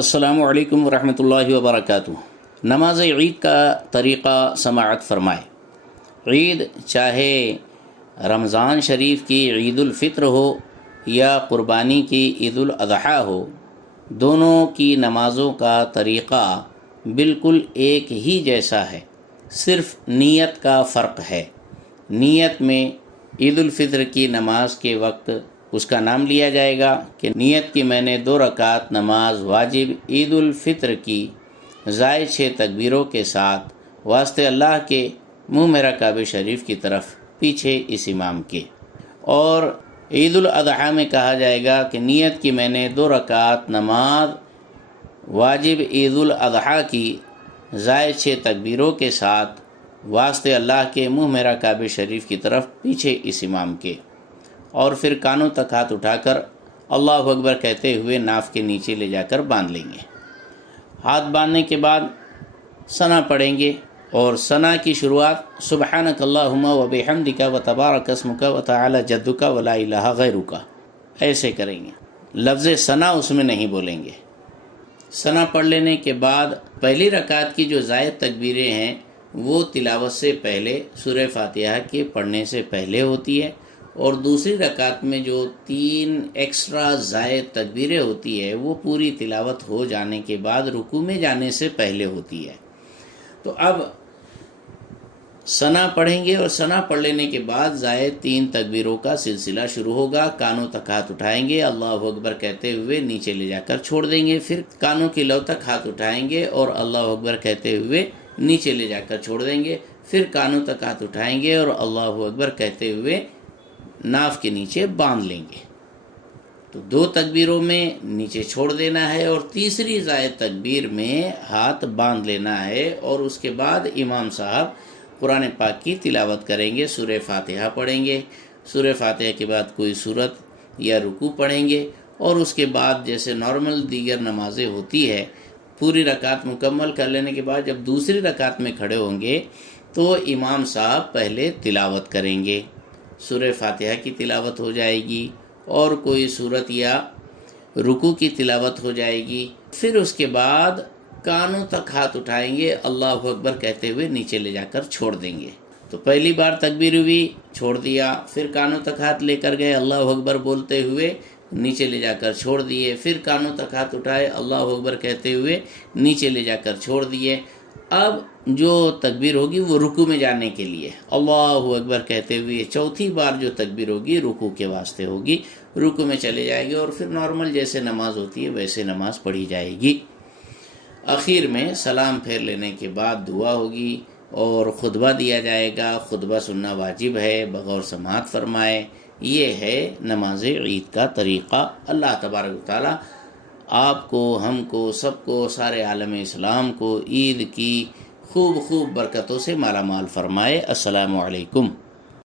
السلام علیکم ورحمۃ اللہ وبرکاتہ۔ نماز عید کا طریقہ سماعت فرمائے۔ عید چاہے رمضان شریف کی عید الفطر ہو یا قربانی کی عید الاضحیٰ ہو، دونوں کی نمازوں کا طریقہ بالکل ایک ہی جیسا ہے، صرف نیت کا فرق ہے۔ نیت میں عید الفطر کی نماز کے وقت اس کا نام لیا جائے گا کہ نیت کی میں نے 2 رکعت نماز واجب عید الفطر کی زائد 6 تکبیروں کے ساتھ واسطے اللہ کے منہ میرا کعبہ شریف کی طرف پیچھے اس امام کے۔ اور عید الاضحیٰ میں کہا جائے گا کہ نیت کی میں نے 2 رکعت نماز واجب عید الاضحیٰ کی زائد 6 تکبیروں کے ساتھ واسطے اللہ کے منہ میرا کعبہ شریف کی طرف پیچھے اس امام کے، اور پھر کانوں تک ہاتھ اٹھا کر اللہ اکبر کہتے ہوئے ناف کے نیچے لے جا کر باندھ لیں گے۔ ہاتھ باندھنے کے بعد ثنا پڑھیں گے، اور ثنا کی شروعات سبحانک اللہم و بحمدک و تبارک اسمک و تعالی جدک و لا الہ غیرک ایسے کریں گے۔ لفظ ثنا اس میں نہیں بولیں گے۔ ثنا پڑھ لینے کے بعد پہلی رکعت کی جو زائد تکبیریں ہیں وہ تلاوت سے پہلے سورہ فاتحہ کے پڑھنے سے پہلے ہوتی ہے، اور دوسری رکعت میں جو 3 ایکسٹرا زائد تکبیریں ہوتی ہے وہ پوری تلاوت ہو جانے کے بعد رکوع میں جانے سے پہلے ہوتی ہے۔ تو اب ثنا پڑھیں گے، اور ثنا پڑھ لینے کے بعد زائد 3 تکبیروں کا سلسلہ شروع ہوگا۔ کانوں تک ہاتھ اٹھائیں گے، اللہ اکبر کہتے ہوئے نیچے لے جا کر چھوڑ دیں گے، پھر کانوں کی لو تک ہاتھ اٹھائیں گے اور اللہ اکبر کہتے ہوئے نیچے لے جا کر چھوڑ دیں گے، پھر کانوں تک ہاتھ اٹھائیں گے اور اللہ اکبر کہتے ہوئے ناف کے نیچے باندھ لیں گے۔ تو 2 تکبیروں میں نیچے چھوڑ دینا ہے، اور تیسری زائد تکبیر میں ہاتھ باندھ لینا ہے، اور اس کے بعد امام صاحب قرآن پاک کی تلاوت کریں گے، سورہ فاتحہ پڑھیں گے، سورہ فاتحہ کے بعد کوئی سورت یا رکوع پڑھیں گے، اور اس کے بعد جیسے نارمل دیگر نمازیں ہوتی ہے پوری رکعت مکمل کر لینے کے بعد جب دوسری رکعت میں کھڑے ہوں گے تو امام صاحب پہلے تلاوت کریں گے، سورہ فاتحہ کی تلاوت ہو جائے گی اور کوئی سورت یا رکوع کی تلاوت ہو جائے گی، پھر اس کے بعد کانوں تک ہاتھ اٹھائیں گے، اللہ اکبر کہتے ہوئے نیچے لے جا کر چھوڑ دیں گے۔ تو پہلی بار تکبیر ہوئی، چھوڑ دیا، پھر کانوں تک ہاتھ لے کر گئے، اللہ اکبر بولتے ہوئے نیچے لے جا کر چھوڑ دیے، پھر کانوں تک ہاتھ اٹھائے، اللہ اکبر کہتے ہوئے نیچے لے جا کر چھوڑ دیے۔ اب جو تکبیر ہوگی وہ رکوع میں جانے کے لیے اللہ اکبر کہتے ہوئے چوتھی بار جو تکبیر ہوگی رکوع کے واسطے ہوگی، رکوع میں چلے جائے گی، اور پھر نارمل جیسے نماز ہوتی ہے ویسے نماز پڑھی جائے گی۔ آخر میں سلام پھیر لینے کے بعد دعا ہوگی اور خطبہ دیا جائے گا۔ خطبہ سننا واجب ہے، بغور سماعت فرمائے۔ یہ ہے نماز عید کا طریقہ۔ اللہ تبارک و تعالی آپ کو، ہم کو، سب کو، سارے عالم اسلام کو عید کی خوب برکتوں سے مالا مال فرمائے۔ السلام علیکم۔